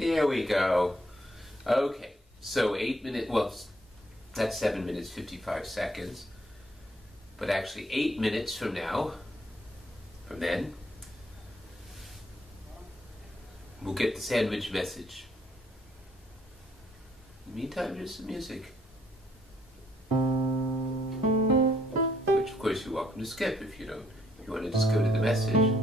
There we go. Okay, so 8 minutes, well, that's 7 minutes 55 seconds, but actually 8 minutes from now, from then, we'll get the sandwich message. In the meantime, just some music. Which, of course, you're welcome to skip if you don't. If you want to just go to the message.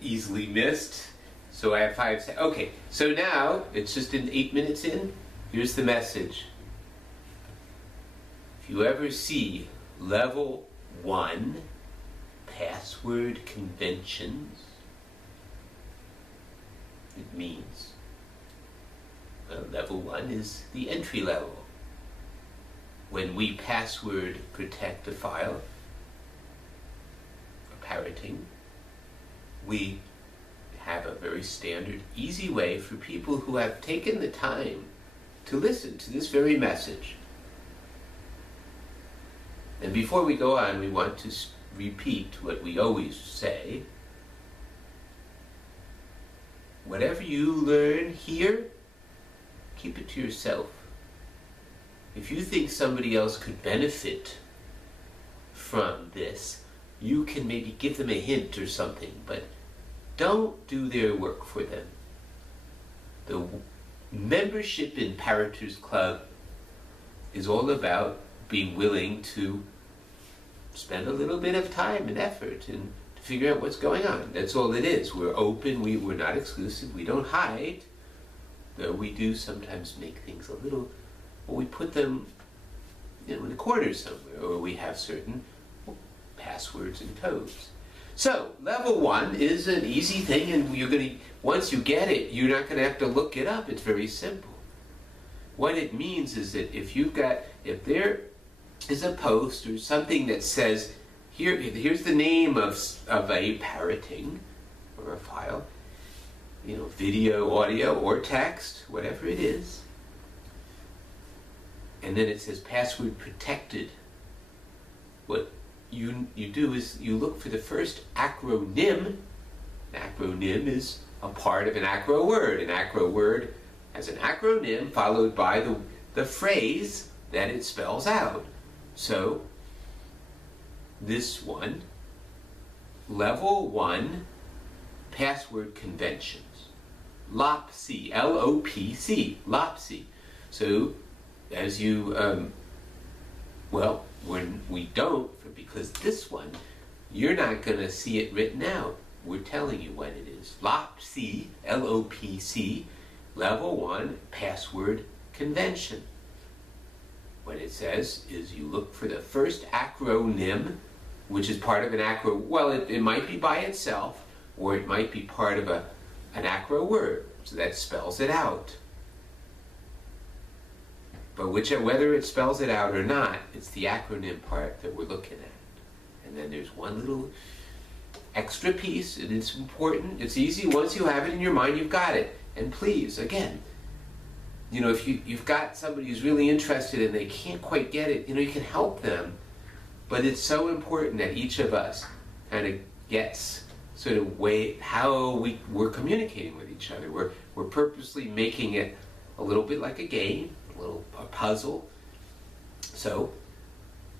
easily missed. So I have 5 seconds. Okay, so now it's just in 8 minutes in. Here's the message. If you ever see level 1 password conventions, it means level 1 is the entry level. When we password protect a file, or parroting, we have a very standard, easy way for people who have taken the time to listen to this very message. And before we go on, we want to repeat what we always say. Whatever you learn here, keep it to yourself. If you think somebody else could benefit from this, you can maybe give them a hint or something, but don't do their work for them. The membership in Parroters Club is all about being willing to spend a little bit of time and effort and to figure out what's going on. That's all it is. We're open, we're not exclusive, we don't hide, though we do sometimes make things a little, or we put them in a corner somewhere, or we have certain passwords and codes. So, level 1 is an easy thing, and once you get it, you're not going to have to look it up. It's very simple. What it means is that if there is a post or something that says, here's the name of a parroting or a file, video, audio, or text, whatever it is, and then it says password protected, what you do is you look for the first acronym. An acronym is a part of an acro word. An acro word has an acronym followed by the phrase that it spells out. So this one, level 1 password conventions. lopc, L-O-P-C, lopc. So as you, when we don't, because this one, you're not going to see it written out. We're telling you what it is. lopc, L-O-P-C, level 1 password convention. What it says is you look for the first acronym, which is part of an acro, it might be by itself, or it might be part of an acro word, so that spells it out. But whether it spells it out or not, it's the acronym part that we're looking at. And then there's one little extra piece, and it's important. It's easy. Once you have it in your mind, you've got it. And please, again, if you've got somebody who's really interested and they can't quite get it, you can help them. But it's so important that each of us kind of gets sort of how we're communicating with each other. We're purposely making it a little bit like a game, a puzzle. So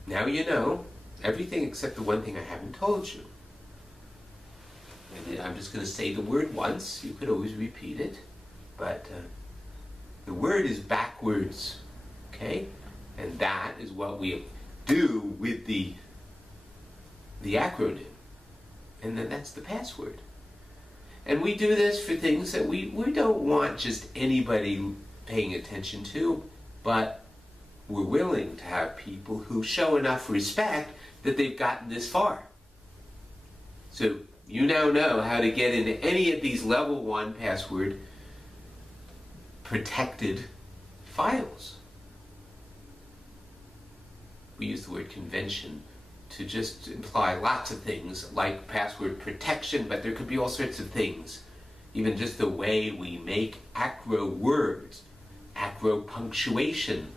now you know everything except the one thing I haven't told you. And I'm just going to say the word once. You could always repeat it, but the word is backwards, okay? And that is what we do with the acronym. And then that's the password. And we do this for things that we don't want just anybody paying attention to, but we're willing to have people who show enough respect that they've gotten this far. So you now know how to get into any of these level 1 password protected files. We use the word convention to just imply lots of things like password protection, but there could be all sorts of things. Even just the way we make acro words, acro punctuation,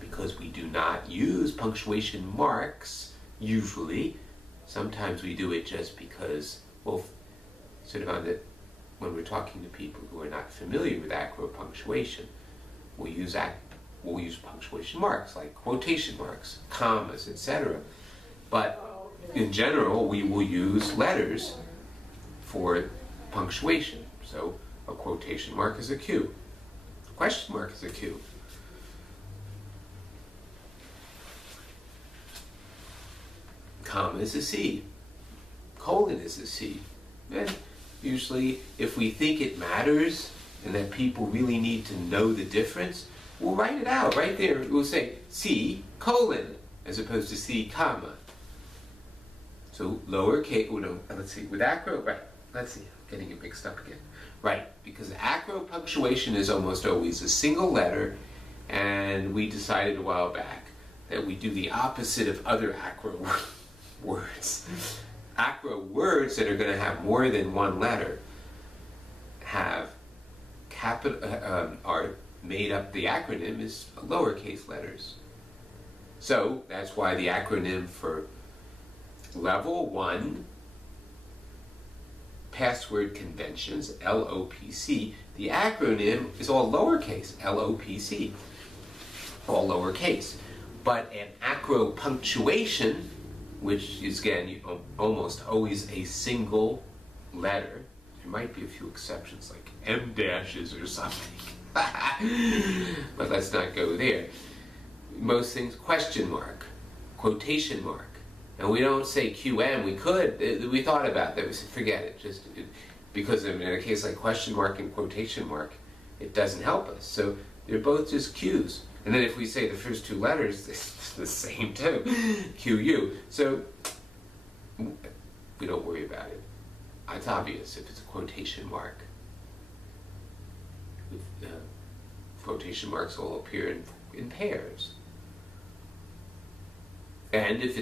because we do not use punctuation marks usually. Sometimes we do it just because, when we're talking to people who are not familiar with acro punctuation, we'll use punctuation marks like quotation marks, commas, etc. But in general, we will use letters for punctuation. So a quotation mark is a Q. A question mark is a Q. Comma is a C. Colon is a C. And usually, if we think it matters and that people really need to know the difference, we'll write it out right there. We'll say C colon as opposed to C comma. So lowercase, oh no, let's see, with acro, right, let's see, I'm getting it mixed up again. Right, because acro punctuation is almost always a single letter, and we decided a while back that we do the opposite of other acro words. Acro words that are going to have more than one letter have are made up, the acronym is lowercase letters. So that's why the acronym for Level 1 Password Conventions, LOPC, the acronym is all lowercase, LOPC, all lowercase. But an acro punctuation, which is again almost always a single letter, there might be a few exceptions like M dashes or something, but let's not go there. Most things, question mark, quotation mark. And we don't say QM, we could, we thought about that, we said forget it, because in a case like question mark and quotation mark, it doesn't help us. So they're both just Q's. And then if we say the first two letters, it's the same too, QU. So we don't worry about it. It's obvious if it's a quotation mark. Quotation marks all appear in pairs. And if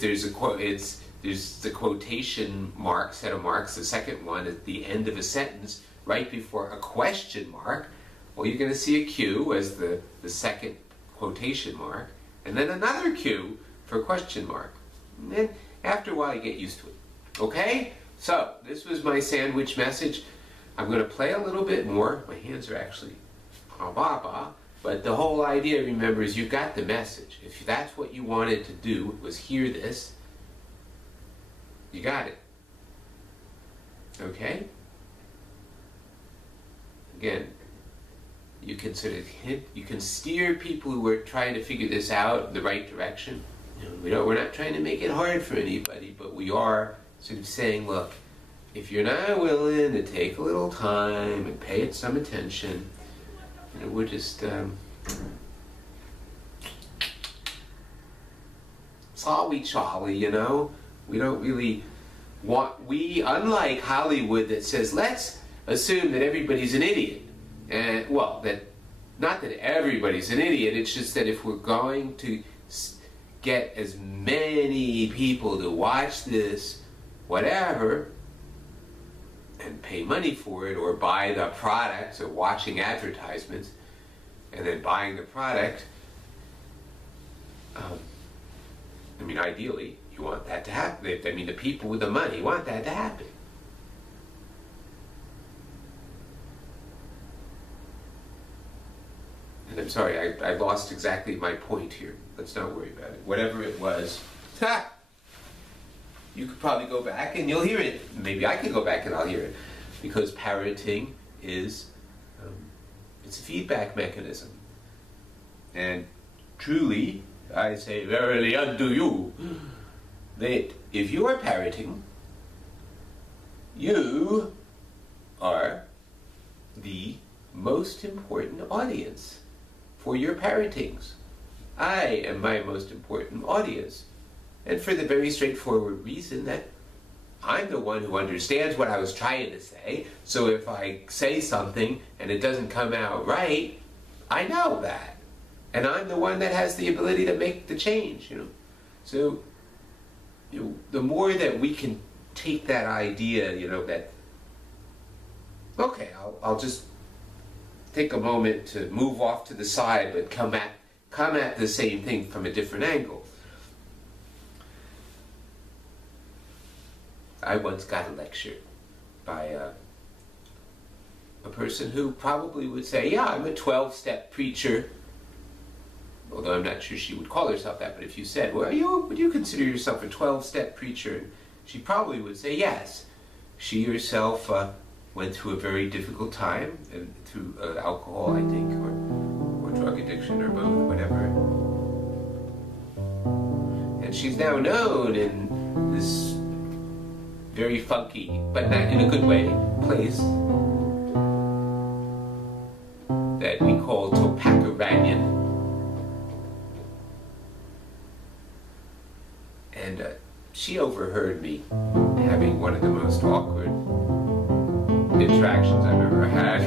there's the quotation mark, set of marks, the second one at the end of a sentence, right before a question mark, well, you're going to see a Q as the second quotation mark, and then another Q for question mark. And then after a while, you get used to it. Okay? So, this was my sandwich message. I'm going to play a little bit more. My hands are actually but the whole idea, remember, is you got the message. If that's what you wanted to do, was hear this, you got it. Okay? Again, you can sort of hint, you can steer people who are trying to figure this out in the right direction. We're not trying to make it hard for anybody, but we are sort of saying, look, if you're not willing to take a little time and pay it some attention, we're just sorry, Charlie, we don't really want, unlike Hollywood that says, let's assume that everybody's an idiot. And, well, not that everybody's an idiot, it's just that if we're going to get as many people to watch this, whatever, and pay money for it, or buy the product, so watching advertisements, and then buying the product, ideally, you want that to happen. The people with the money want that to happen. And I'm sorry, I lost exactly my point here. Let's not worry about it. Whatever it was, you could probably go back and you'll hear it. Maybe I could go back and I'll hear it. Because parenting is, it's a feedback mechanism. And truly, I say verily unto you, that if you are parenting, you are the most important audience for your parentings. I am my most important audience. And for the very straightforward reason that I'm the one who understands what I was trying to say, so if I say something and it doesn't come out right, I know that. And I'm the one that has the ability to make the change, So, the more that we can take that idea, that, okay, I'll just take a moment to move off to the side, but come at the same thing from a different angle. I once got a lecture by a person who probably would say, yeah, I'm a 12-step preacher, although I'm not sure she would call herself that, but if you said, well, would you consider yourself a 12-step preacher? She probably would say yes. She herself went through a very difficult time, and through alcohol, I think, or drug addiction, or both, whatever. And she's now known in this very funky, but not in a good way, place that we call Topakaranyan. And she overheard me having one of the most awkward interactions I've ever had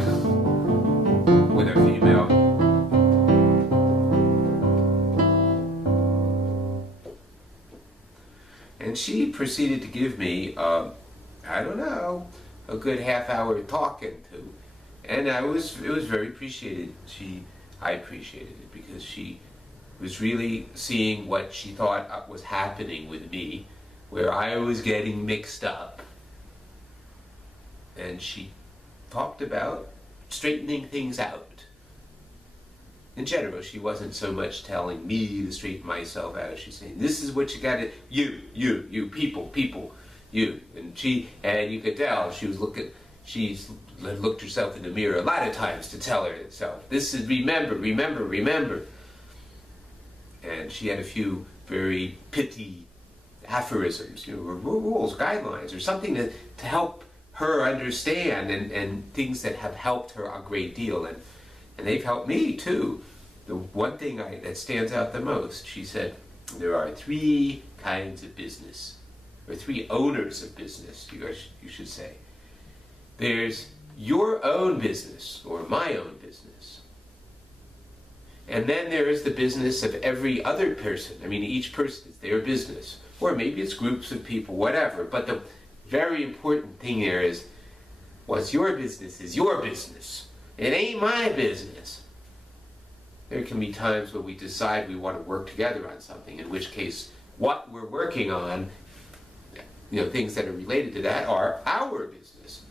with a female. And she proceeded to give me, I don't know, a good half-hour talking to. And it was very appreciated. I appreciated it because she was really seeing what she thought was happening with me, where I was getting mixed up. And she talked about straightening things out. In general, she wasn't so much telling me to straighten myself out. She's saying, this is what you gotta, you, people, you. And you could tell she's looked herself in the mirror a lot of times to tell herself, this is remember. And she had a few very pithy aphorisms, or rules, guidelines, or something to help her understand, and things that have helped her a great deal, and they've helped me too. The one thing that stands out the most, she said, there are 3 kinds of business, or 3 owners of business, you should say. There's your own business, or my own business. And then there is the business of every other person. I mean, each person is their business. Or maybe it's groups of people, whatever. But the very important thing there is, what's your business is your business. It ain't my business. There can be times when we decide we want to work together on something, in which case what we're working on, things that are related to that, are our business.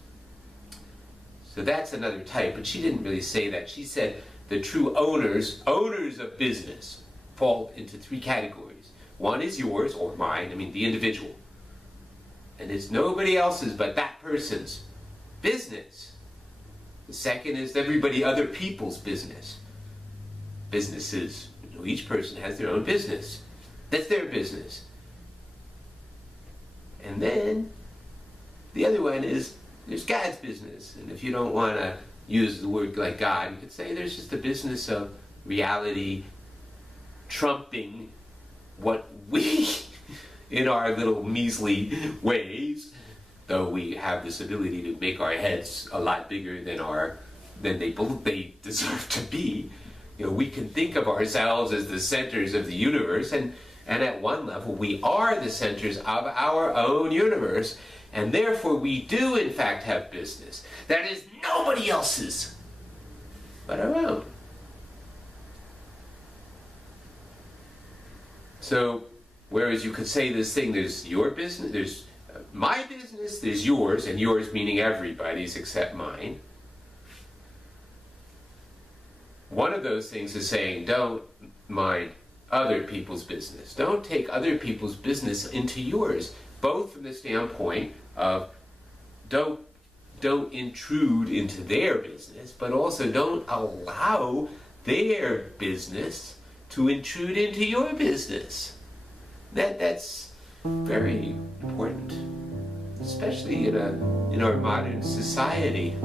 So that's another type, but she didn't really say that. She said the true owners of business, fall into 3 categories. One is yours, or mine, the individual. And it's nobody else's but that person's business. The second is everybody other people's business. Businesses, each person has their own business. That's their business. And then the other one is there's God's business. And if you don't want to use the word like God, you could say there's just the business of reality trumping what we, in our little measly ways, though we have this ability to make our heads a lot bigger than they deserve to be. We can think of ourselves as the centers of the universe, and at one level we are the centers of our own universe, and therefore we do in fact have business that is nobody else's but our own. So, whereas you could say this thing, there's your business, there's my business, there's yours, and yours meaning everybody's except mine. One of those things is saying, don't mind other people's business. Don't take other people's business into yours, both from the standpoint of don't intrude into their business, but also don't allow their business to intrude into your business. That's very important, especially in our modern society.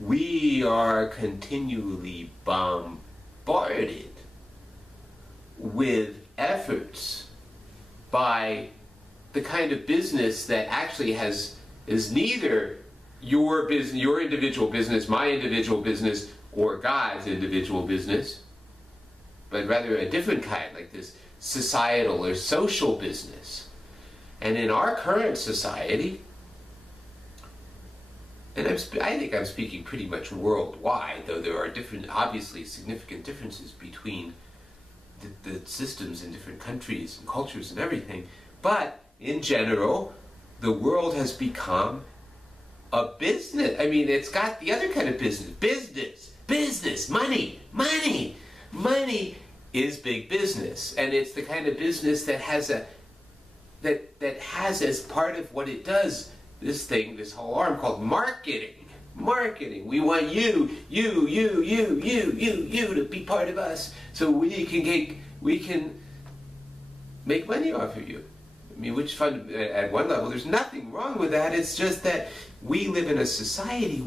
We are continually bombarded with efforts by the kind of business that actually is neither your business, your individual business, my individual business, or God's individual business, but rather a different kind, like this societal or social business. And in our current society, and I think I'm speaking pretty much worldwide, though there are obviously significant differences between the systems in different countries and cultures and everything. But in general, the world has become a business. I mean, it's got the other kind of business, money. Money is big business, and it's the kind of business that has that has as part of what it does this whole arm called marketing. We want you to be part of us, so we can make money off of you. I mean, which fun at one level, there's nothing wrong with that. It's just that we live in a society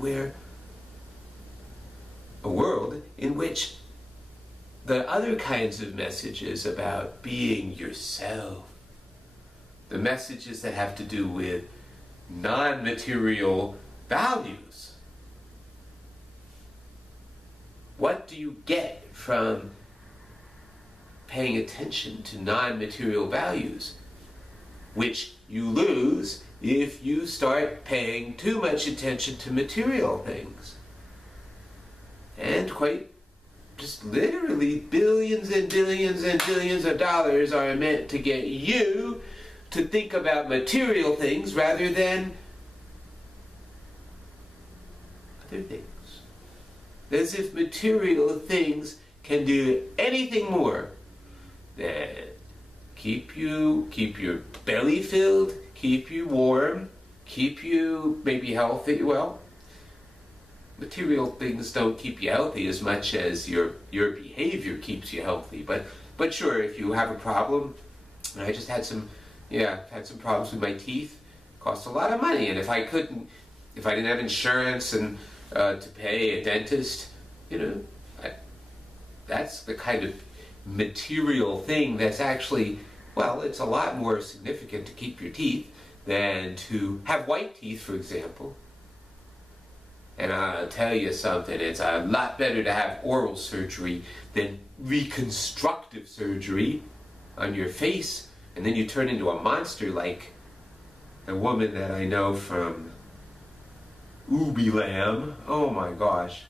a world in which the other kinds of messages about being yourself, the messages that have to do with non-material values. What do you get from paying attention to non-material values, which you lose if you start paying too much attention to material things? And quite just literally billions and billions and billions of dollars are meant to get you to think about material things rather than other things. As if material things can do anything more than keep your belly filled, keep you warm, keep you maybe healthy. Well, material things don't keep you healthy as much as your behavior keeps you healthy. But sure, if you have a problem, and I just had some problems with my teeth, cost a lot of money, and if I didn't have insurance and to pay a dentist, that's the kind of material thing that's actually, well, it's a lot more significant to keep your teeth than to have white teeth, for example. And I'll tell you something, it's a lot better to have oral surgery than reconstructive surgery on your face, and then you turn into a monster like a woman that I know from Ubi Lamb. Oh my gosh.